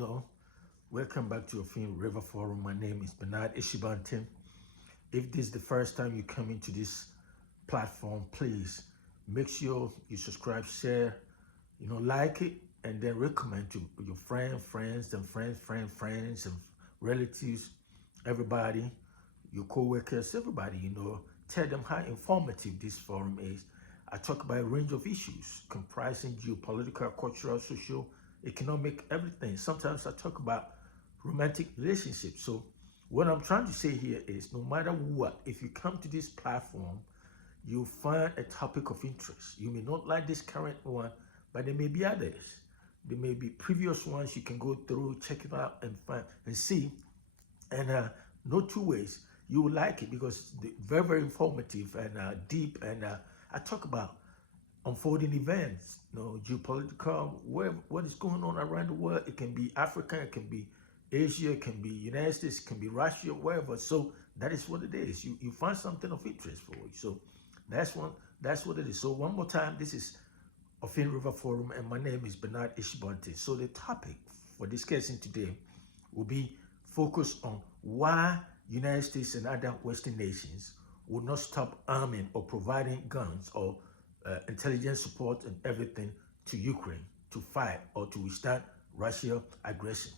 Hello, welcome back to Ofin River Forum. My name is Bernard Ishibantin. If this is the first time you come into this platform, please make sure you subscribe, share, like it, and then recommend to your friends, and relatives, everybody, your co-workers, everybody, tell them how informative this forum is. I talk about a range of issues comprising geopolitical, cultural, social, economic, everything. Sometimes I talk about romantic relationships. So what I'm trying to say here is no matter what, if you come to this platform, you'll find a topic of interest. You may not like this current one, but there may be others. There may be previous ones you can go through, check it out, and find and see. And no two ways. You will like it because it's very, very informative and deep. And I talk about unfolding events, geopolitical, what is going on around the world. It can be Africa, it can be Asia, it can be United States, it can be Russia, wherever. So that is what it is. You find something of interest for you. So that's what it is. So one more time, this is Ofin River Forum, and my name is Bernard Ishibante. So the topic for discussing today will be focused on why United States and other Western nations will not stop arming or providing guns or intelligence support and everything to Ukraine to fight or to withstand Russian aggression.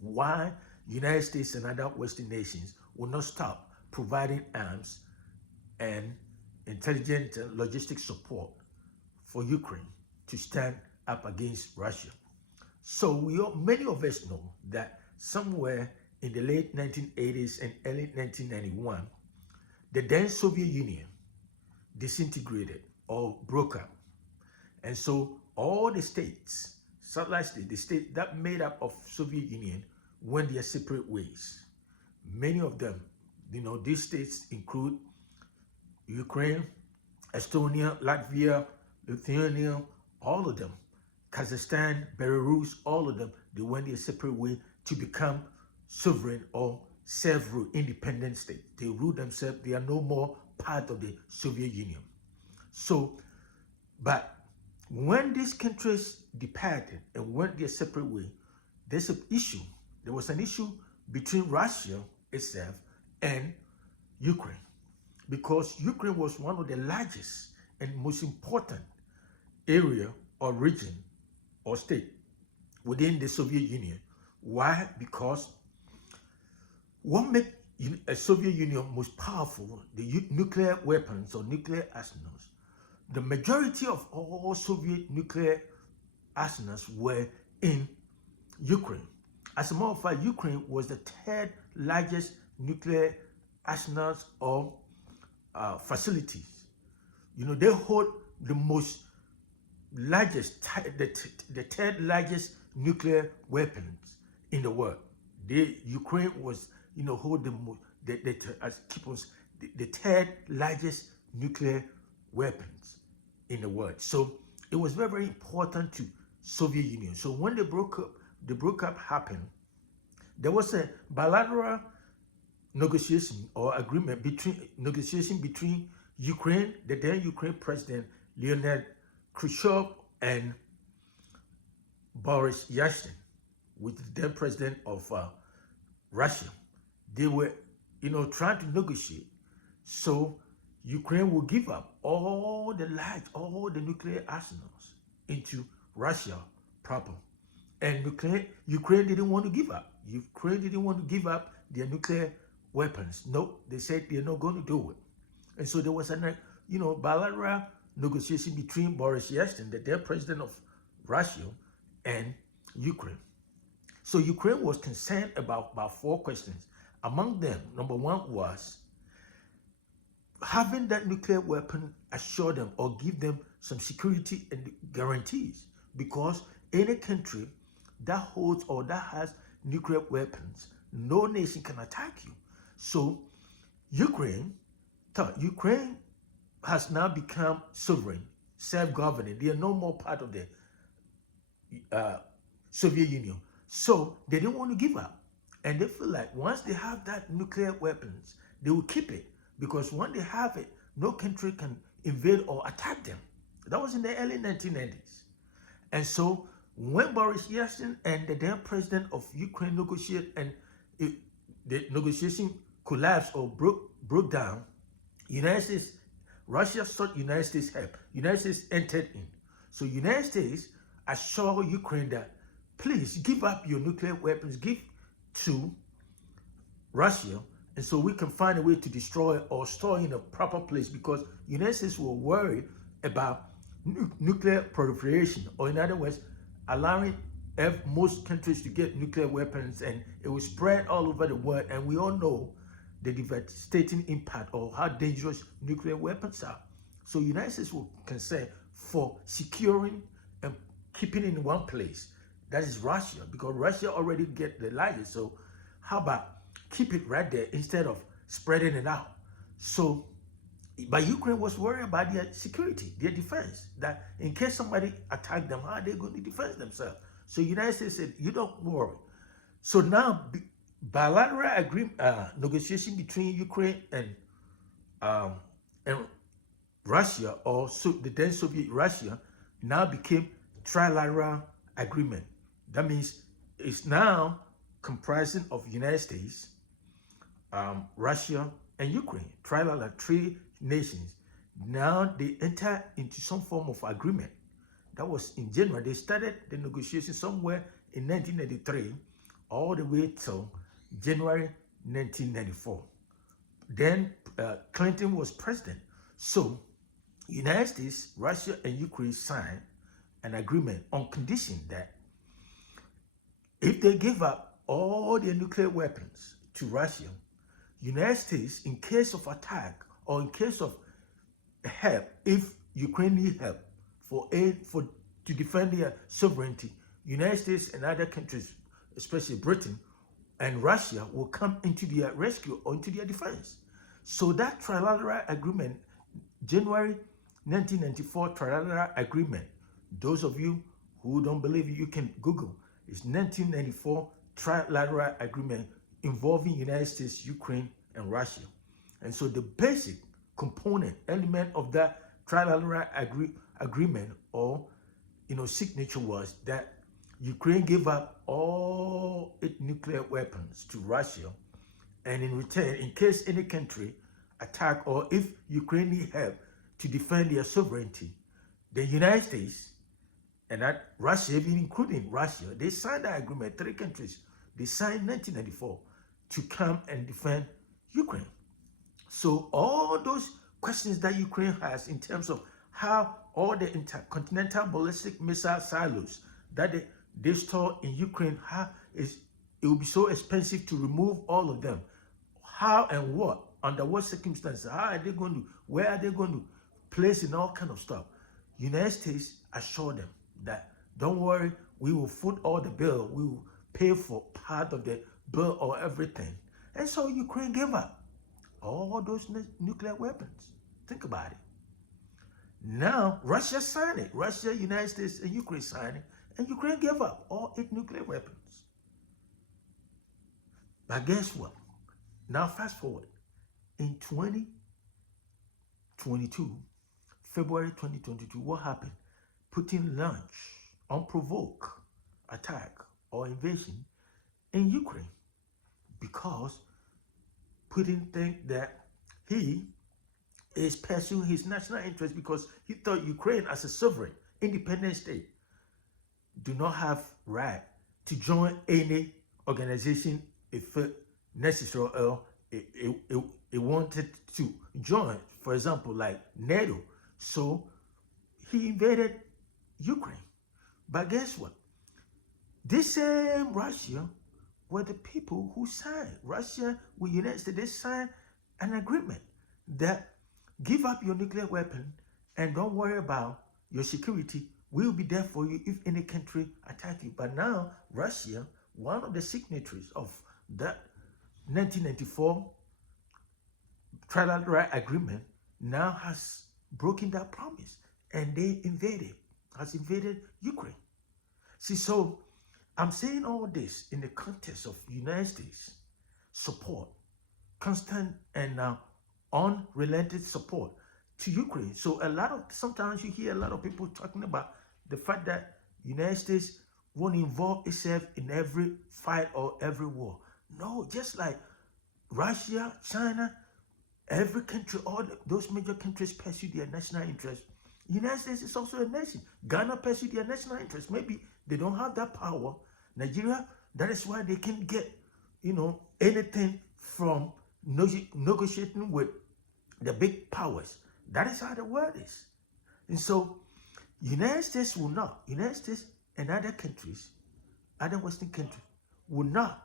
Why United States and other Western nations will not stop providing arms and intelligent and logistic support for Ukraine to stand up against Russia. So many of us know that somewhere in the late 1980s and early 1991, the then Soviet Union disintegrated or broke up. And so all the states, satellite states, the state that made up of Soviet Union went their separate ways. Many of them, these states include Ukraine, Estonia, Latvia, Lithuania, all of them, Kazakhstan, Belarus, all of them, they went their separate way to become sovereign or self-rule independent states. They rule themselves. They are no more part of the Soviet Union. So, but when these countries departed and went their separate way, there's an issue. There was an issue between Russia itself and Ukraine, because Ukraine was one of the largest and most important area or region or state within the Soviet Union. Why? Because what made a Soviet Union most powerful, the nuclear weapons or nuclear arsenals. The majority of all Soviet nuclear arsenals were in Ukraine. As a matter of fact, Ukraine was the third largest nuclear arsenals or facilities. They hold the most largest, the third largest nuclear weapons in the world. Ukraine was, hold the third largest nuclear weapons in the world. So it was very, very important to Soviet Union. So when they broke up happened, there was a bilateral negotiation or agreement between Ukraine, the then Ukraine President Leonid Khrushchev, and Boris Yeltsin, with the then president of Russia. They were, trying to negotiate so Ukraine will give up all the nuclear arsenals into Russia proper. And Ukraine didn't want to give up. Ukraine didn't want to give up their nuclear weapons. No, they said they're not going to do it. And so there was a bilateral negotiation between Boris Yeltsin, the then president of Russia, and Ukraine. So Ukraine was concerned about four questions. Among them, number one was having that nuclear weapon assure them or give them some security and guarantees, because any country that holds or that has nuclear weapons, no nation can attack you. So Ukraine has now become sovereign, self-governing. They are no more part of the Soviet Union. So they didn't want to give up. And they feel like once they have that nuclear weapons, they will keep it. Because when they have it, no country can invade or attack them. That was in the early 1990s. And so When Boris Yeltsin and the then president of Ukraine negotiated and it, the negotiation collapsed or broke down, United States, Russia sought United States help. United States entered in. So United States assured Ukraine that please give up your nuclear weapons, give to Russia, and so we can find a way to destroy or store in a proper place, because United States were worried about nuclear proliferation, or in other words, allowing most countries to get nuclear weapons, and it will spread all over the world. And we all know the devastating impact or how dangerous nuclear weapons are. So United States were concerned for securing and keeping in one place. That is Russia, because Russia already get the largest. So how about keep it right there instead of spreading it out? So, but Ukraine was worried about their security, their defense, that in case somebody attacked them, how are they going to defend themselves? So United States said, you don't worry. So now bilateral negotiation between Ukraine and Russia, or the then Soviet Russia, now became trilateral agreement. That means it's now comprising of United States, Russia, and Ukraine, trilateral, 3 nations. Now they enter into some form of agreement. That was in January. They started the negotiation somewhere in 1993, all the way till January 1994. Then Clinton was president. So United States, Russia, and Ukraine signed an agreement on condition that if they give up all their nuclear weapons to Russia, United States, in case of attack or in case of help, if Ukraine need help for aid to defend their sovereignty, United States and other countries, especially Britain and Russia, will come into their rescue or into their defense. So that trilateral agreement, January 1994 trilateral agreement, those of you who don't believe it, you can Google. It's 1994 trilateral agreement involving United States, Ukraine, and Russia. And so the basic component, element of that trilateral agreement or signature was that Ukraine gave up all its nuclear weapons to Russia, and in return, in case any country attack or if Ukraine need help to defend their sovereignty, the United States and that Russia, even including Russia, they signed that agreement. 3 countries, they signed 1994 to come and defend Ukraine. So all those questions that Ukraine has in terms of how all the intercontinental ballistic missile silos that they store in Ukraine, it will be so expensive to remove all of them. How and what, under what circumstances, how are they going to, where are they going to place in all kind of stuff? United States assured them that don't worry, we will foot all the bill, we will pay for part of the bill or everything. And so Ukraine gave up all those nuclear weapons. Think about it. Now Russia signed it. Russia, United States, and Ukraine signed it, and Ukraine gave up all its nuclear weapons. But guess what? Now fast forward. In 2022, February 2022, what happened? Putin launched unprovoked attack or invasion in Ukraine because Putin think that he is pursuing his national interest, because he thought Ukraine as a sovereign, independent state do not have right to join any organization if necessary or it wanted to join, for example, like NATO. So he invaded Ukraine. But guess what? This same Russia were the people who signed. Russia with United States, they signed an agreement that give up your nuclear weapon and don't worry about your security. We'll be there for you if any country attack you. But now Russia, one of the signatories of that 1994 trilateral agreement, now has broken that promise, and they has invaded Ukraine. See, so I'm saying all this in the context of United States support, constant and unrelenting support to Ukraine. So sometimes you hear a lot of people talking about the fact that United States won't involve itself in every fight or every war. No, just like Russia, China, every country, all those major countries pursue their national interest. United States is also a nation. Ghana pursue their national interest. Maybe they don't have that power. Nigeria, that is why they can get, anything from negotiating with the big powers. That is how the world is. And so, United States will not. United States and other countries, other Western countries, will not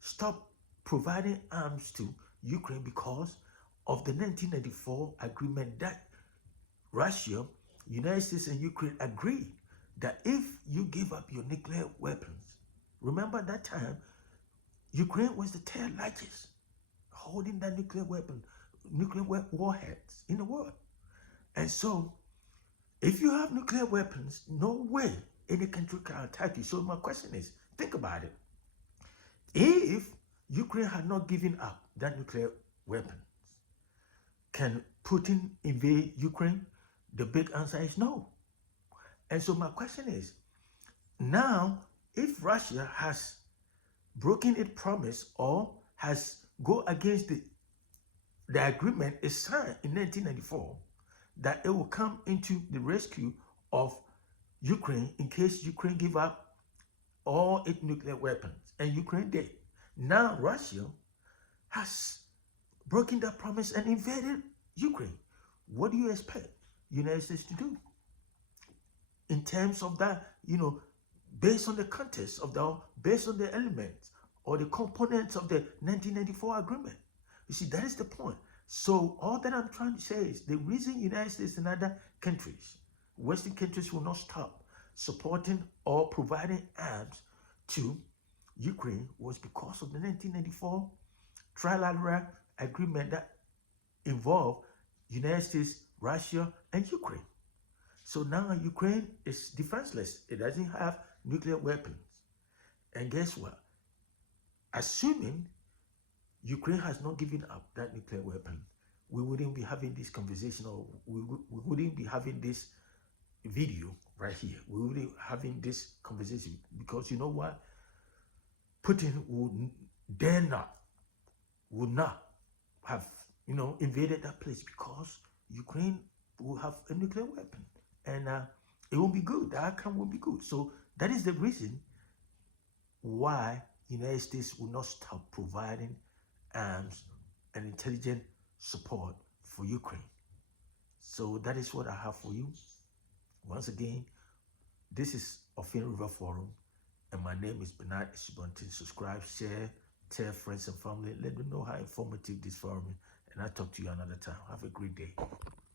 stop providing arms to Ukraine because of the 1994 agreement that Russia, United States, and Ukraine agreed that if you give up your nuclear weapons, remember that time, Ukraine was the third largest holding that nuclear warheads in the world. And so, if you have nuclear weapons, no way any country can attack you. So my question is, think about it. If Ukraine had not given up that nuclear weapons, can Putin invade Ukraine? The big answer is no. And so my question is, now, if Russia has broken its promise or has go against the agreement is signed in 1994, that it will come into the rescue of Ukraine in case Ukraine give up all its nuclear weapons, and Ukraine did. Now Russia has broken that promise and invaded Ukraine. What do you expect United States to do in terms of that, based on the context of based on the elements or the components of the 1994 agreement? You see, that is the point. So all that I'm trying to say is the reason United States and other countries, Western countries, will not stop supporting or providing arms to Ukraine was because of the 1994 trilateral agreement that involved United States, Russia, and Ukraine. So now Ukraine is defenseless. It doesn't have nuclear weapons. And guess what? Assuming Ukraine has not given up that nuclear weapon, we wouldn't be having this conversation, or we wouldn't be having this video right here. We wouldn't be having this conversation because you know what? Putin would not have, invaded that place because Ukraine will have a nuclear weapon. And it won't be good. The outcome won't be good. So that is the reason why United States will not stop providing arms and intelligent support for Ukraine. So that is what I have for you. Once again, this is Ofin River Forum, and my name is Bernard Ishibontin. Subscribe, share, tell friends and family. Let them know how informative this forum is. And I'll talk to you another time. Have a great day.